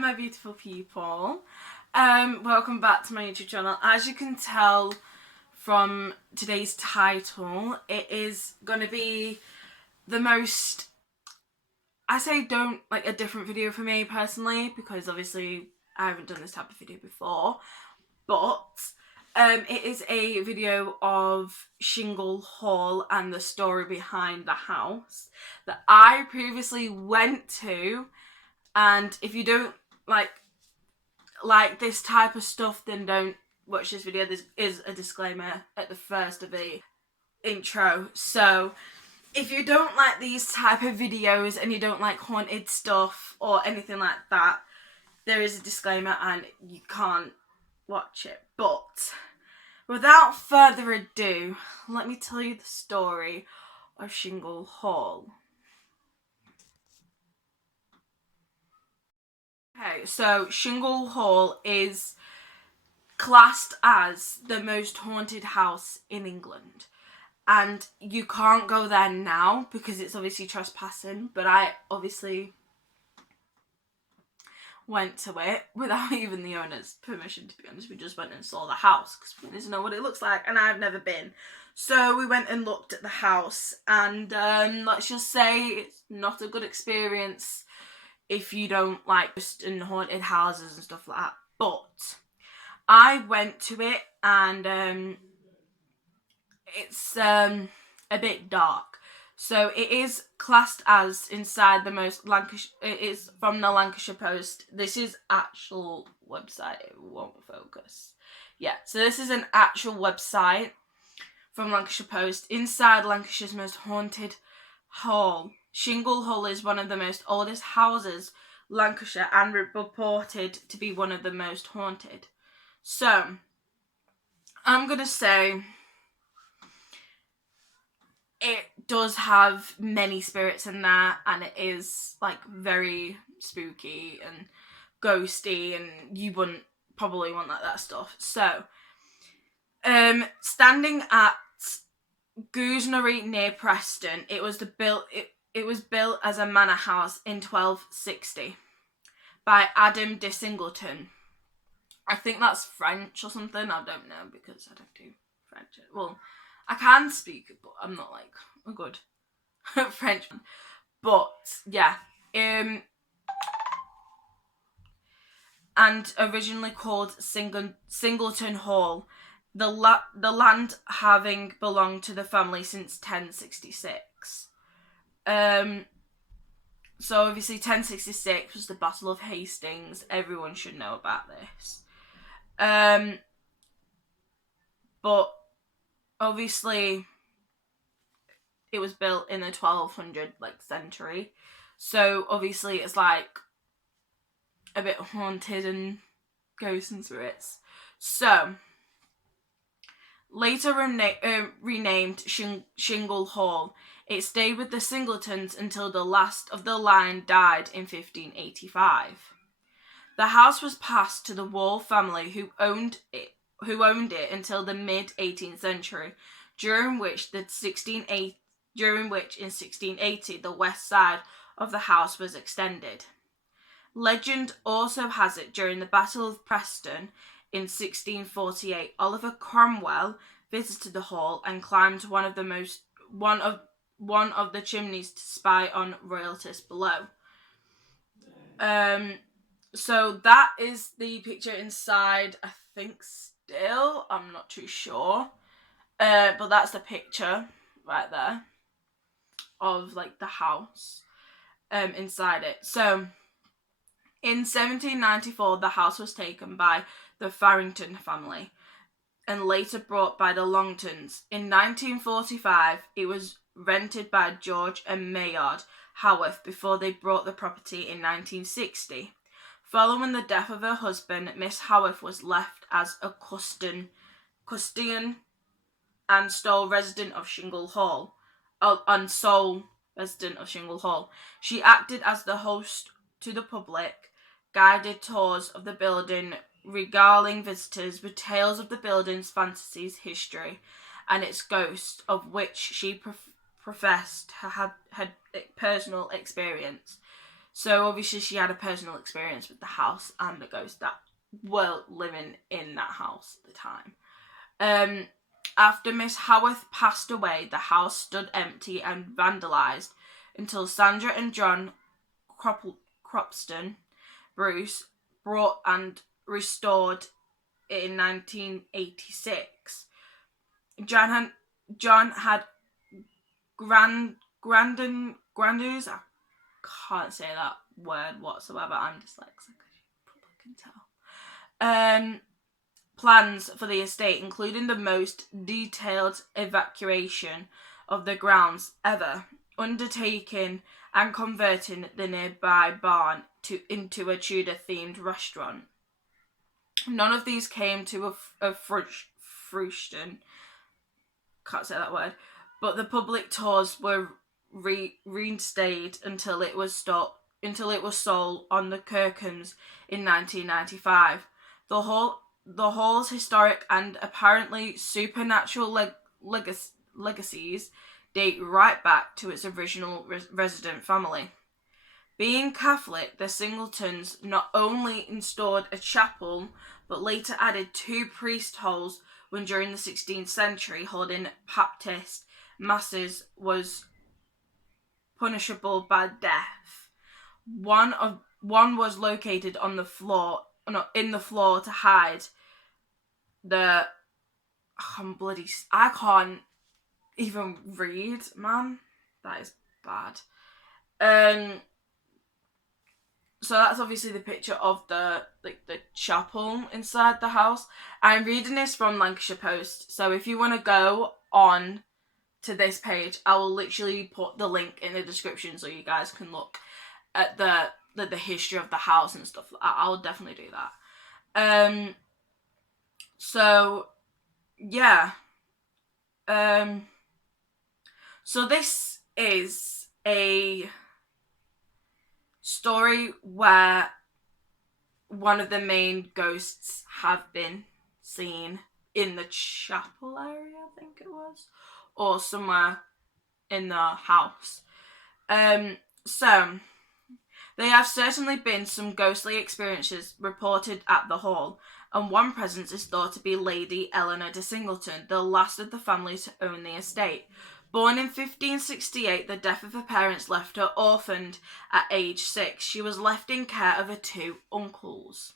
my beautiful people. Welcome back to my YouTube channel. As you can tell from today's title, it is going to be the most, I say don't like a different video for me personally, because obviously I haven't done this type of video before, but it is a video of Chingle Hall and the story behind the house that I previously went to. And if you don't like this type of stuff, then don't watch this video. There is a disclaimer at the first of the intro. So if you don't like these type of videos and you don't like haunted stuff or anything like that, there is a disclaimer and you can't watch it. But without further ado, let me tell you the story of Chingle Hall. Okay, so Chingle Hall is classed as the most haunted house in England. And you can't go there now because it's obviously trespassing, but I obviously went to it without even the owner's permission, to be honest. We just went and saw the house because we wanted to know what it looks like, and I've never been. So we went and looked at the house, and let's just say it's not a good experience if you don't like just in haunted houses and stuff like that. But I went to it, and it's a bit dark. So it is classed as inside the most Lancashire. It is from the Lancashire Post. This is actual website. It won't focus. Yeah, so this is an actual website from Lancashire Post. Inside Lancashire's most haunted hall. Chingle Hall is one of the most oldest houses in Lancashire and reported to be one of the most haunted. So, I'm going to say it does have many spirits in there, and it is like very spooky and ghosty, and you wouldn't probably want like that stuff. So, standing at Goosenery near Preston, it was built as a manor house in 1260 by Adam de Singleton. I think that's French or something. I don't know because I don't do French. Well, I can speak it, but I'm not like a good Frenchman. But yeah, and originally called Singleton Hall, the land having belonged to the family since 1066. So obviously 1066 was the Battle of Hastings. Everyone should know about this. But obviously it was built in the 1200 century. So obviously it's like a bit haunted and ghosts and spirits. So later renamed Chingle Hall, it stayed with the Singletons until the last of the line died in 1585. The house was passed to the Wall family, who owned it until the mid-18th century, during which in 1680 the west side of the house was extended. Legend also has it during the Battle of Preston in 1648, Oliver Cromwell visited the hall and climbed one of the chimneys to spy on royalties below. So that is the picture inside, I think still. I'm not too sure. But that's the picture right there of the house inside it. So in 1794, the house was taken by the Farrington family and later bought by the Longtons. In 1945, it was rented by George and Maynard Howarth before they bought the property in 1960. Following the death of her husband, Miss Howarth was left as a custodian and sole resident of Chingle Hall. She acted as the host to the public, guided tours of the building, regaling visitors with tales of the building's fantasies, history, and its ghost, of which she professed to have had personal experience. So obviously she had a personal experience with the house and the ghosts that were living in that house at the time. After Miss Howarth passed away, the house stood empty and vandalised until Sandra and John Cropston Bruce brought and restored it in 1986. John had grandus. I can't say that word whatsoever. I'm dyslexic, as you probably can tell. Plans for the estate, including the most detailed evacuation of the grounds ever undertaken and converting the nearby barn into a Tudor-themed restaurant. None of these came to fruition. Can't say that word. But the public tours were reinstated until it was sold on the Kirkhams in 1995. The hall's historic and apparently supernatural legacies date right back to its original resident family. Being Catholic, the Singletons not only installed a chapel, but later added 2 priest holes when during the 16th century holding Baptist masses was punishable by death. One was located on the floor, in the floor to hide the I can't even read, man. That is bad. So that's obviously the picture of the chapel inside the house. I'm reading this from Lancashire Post, so if you want to go on to this page, I will literally put the link in the description so you guys can look at the history of the house and stuff. I'll definitely do that. So yeah. So this is a story where one of the main ghosts have been seen in the chapel area, I think it was, or somewhere in the house. So there have certainly been some ghostly experiences reported at the hall, and one presence is thought to be Lady Eleanor de Singleton, the last of the family to own the estate. Born in 1568, the death of her parents left her orphaned at age 6. She was left in care of her 2 uncles.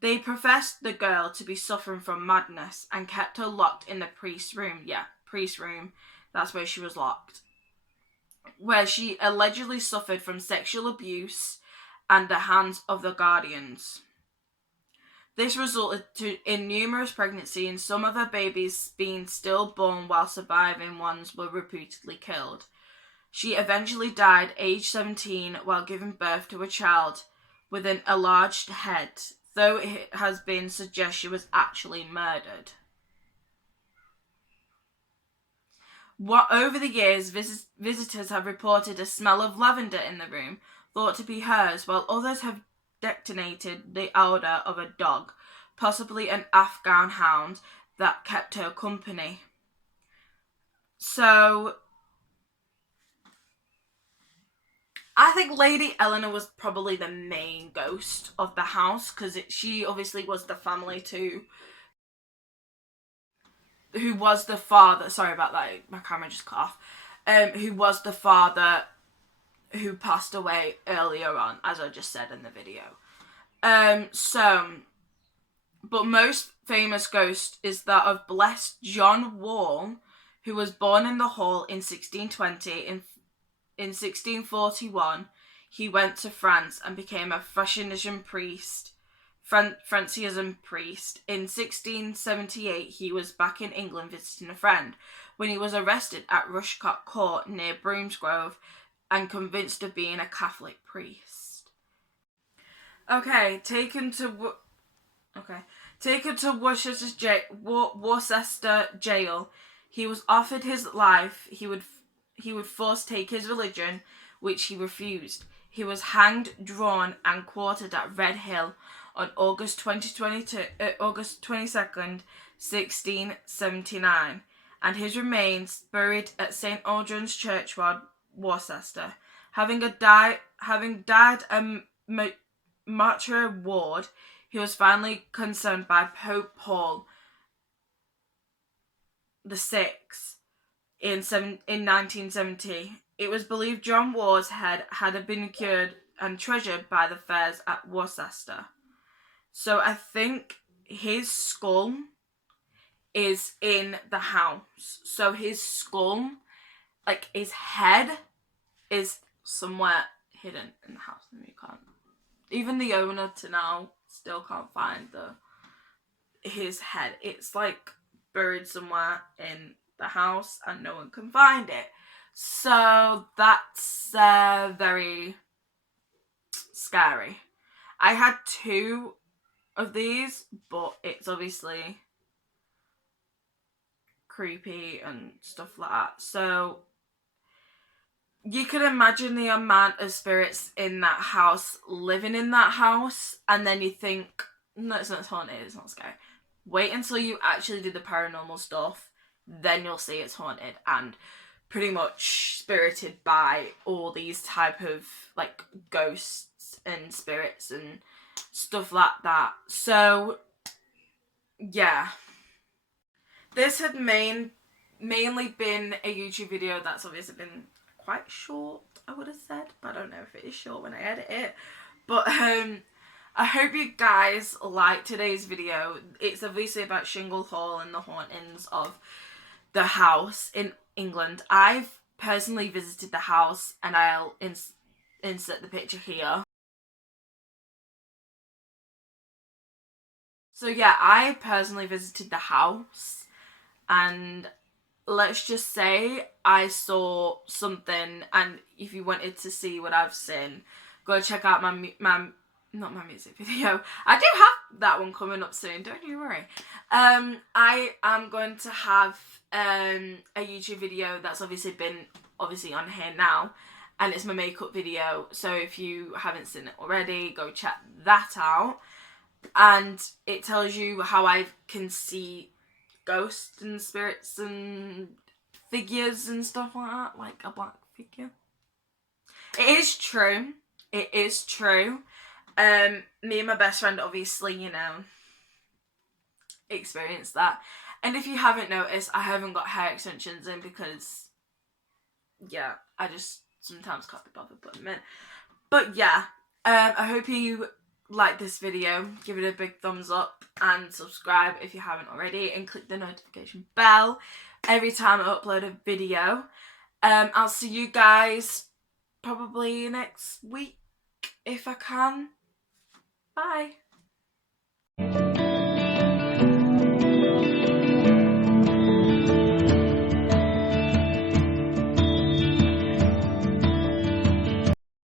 They professed the girl to be suffering from madness and kept her locked in the priest's room. Yeah, priest's room. That's where she was locked. Where she allegedly suffered from sexual abuse and the hands of the guardians. This resulted in numerous pregnancies and some of her babies being stillborn while surviving ones were repeatedly killed. She eventually died aged 17 while giving birth to a child with an enlarged head, though it has been suggested she was actually murdered. Over the years, visitors have reported a smell of lavender in the room, thought to be hers, while others have detonated the odour of a dog, possibly an Afghan hound, that kept her company. So, I think Lady Eleanor was probably the main ghost of the house, because she obviously was the family too. Who was the father, sorry about that, my camera just cut off, who was the father who passed away earlier on, as I just said in the video. But most famous ghost is that of blessed John Wall, who was born in the hall in 1620. In 1641, he went to France and became a Franciscan priest. In 1678, he was back in England visiting a friend when he was arrested at Rushcott Court near Broomsgrove and convinced of being a Catholic priest. Taken to Worcester jail, he was offered his life. He would force take his religion, which he refused. He was hanged, drawn, and quartered at Red Hill on August 22nd, 1679, and his remains buried at St. Aldrin's Churchyard, Worcester. Having died a martyr ward, he was finally condemned by Pope Paul VI in 1970. It was believed John Ward's head had been cured and treasured by the fairs at Worcester. So I think his skull is in the house. So his skull, like his head, is somewhere hidden in the house, and you can't. Even the owner to now still can't find his head. It's like buried somewhere in the house, and no one can find it. So that's very scary. I had 2 of these, but it's obviously creepy and stuff like that. So you can imagine the amount of spirits in that house, living in that house, and then you think, no, it's not haunted, it's not scary. Wait until you actually do the paranormal stuff, then you'll see it's haunted and pretty much spirited by all these type of like ghosts and spirits and stuff like that. So yeah, this had mainly been a YouTube video that's obviously been quite short, I would have said, but I don't know if it is short when I edit it. But I hope you guys liked today's video. It's obviously about Chingle Hall and the hauntings of the house in England. I've personally visited the house, and I'll insert the picture here. So yeah, I personally visited the house, and let's just say I saw something, and if you wanted to see what I've seen, go check out not my music video. I do have that one coming up soon, don't you worry. I am going to have a YouTube video that's obviously on here now, and it's my makeup video, so if you haven't seen it already, go check that out. And it tells you how I can see ghosts and spirits and figures and stuff like that, like a black figure. It is true. It is true. Me and my best friend obviously, you know, experienced that. And if you haven't noticed, I haven't got hair extensions in because, yeah, I just sometimes can't be bothered putting them in. But yeah, I hope you like this video, give it a big thumbs up and subscribe if you haven't already, and click the notification bell every time I upload a video. I'll see you guys probably next week if I can. Bye.